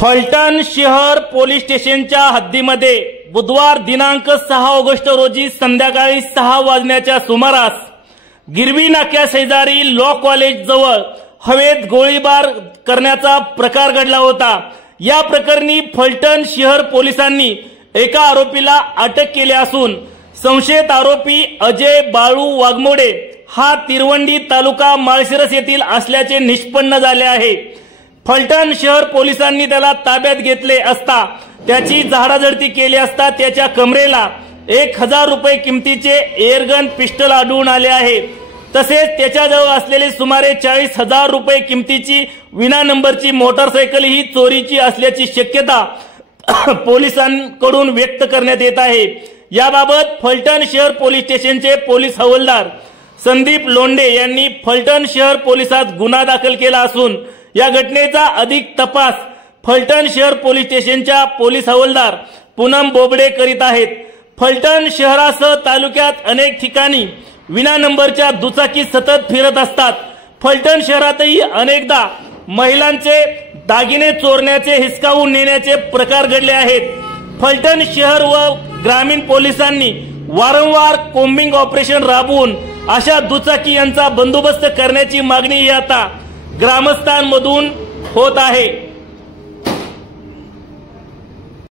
फलटण शहर पोलीस स्टेशनच्या हद्दीमध्ये बुधवार दिनांक 6 ऑगस्ट रोजी संध्याकाळी 6 वाजण्याच्या सुमारास गिरवी नाक्या शेजारी लॉ कॉलेज जवळ हवेत गोळीबार करण्याचा प्रकार घडला होता। या प्रकरणी फलटण शहर पोलिसांनी एका आरोपीला अटक केली असून संशयित आरोपी अजय बाळू वाघमोडे हा तिरवंडी तालुका माळशिरस येथील असल्याचे निष्पन्न झाले आहे। फलटण शहर पोलिसांनी त्याला ताब्यात घेतले असता त्याची झाडाझडती केली असता त्याच्या कमरेला 1000 रुपये किमतीचे एअरगन पिस्टल आढळून आले आहे। तसेच त्याच्याजवळ असलेले सुमारे 40,000 रुपये किमतीची विना नंबरची मोटारसायकल ही चोरीची असल्याची शक्यता पोलिसांकडून व्यक्त करण्यात येत आहे। याबाबत फलटण शहर पोलीस स्टेशनचे पोलीस हवालदार संदीप लोंढे यांनी फलटण शहर पोलिसात गुन्हा दाखल केला असून या घटनेचा अधिक तपास फलटण शहर पोलीस स्टेशनच्या पोलीस हवालदार पूनम बोबडे करीत आहेत। फलटण शहरासह तालुक्यात अनेक ठिकाणी विना नंबरच्या दुचाकी सतत फिरत असतात। फलटण शहरातही अनेकदा महिलांचे दागिने चोरण्याचे हिसकावून नेण्याचे प्रकार घडले आहेत। फलटण शहर व ग्रामीण पोलिसांनी वारंवार कोम्बिंग ऑपरेशन राबवून अशा दुचाकी यांचा बंदोबस्त करण्याची मागणी आता ग्रामस्थांमधून होत आहे।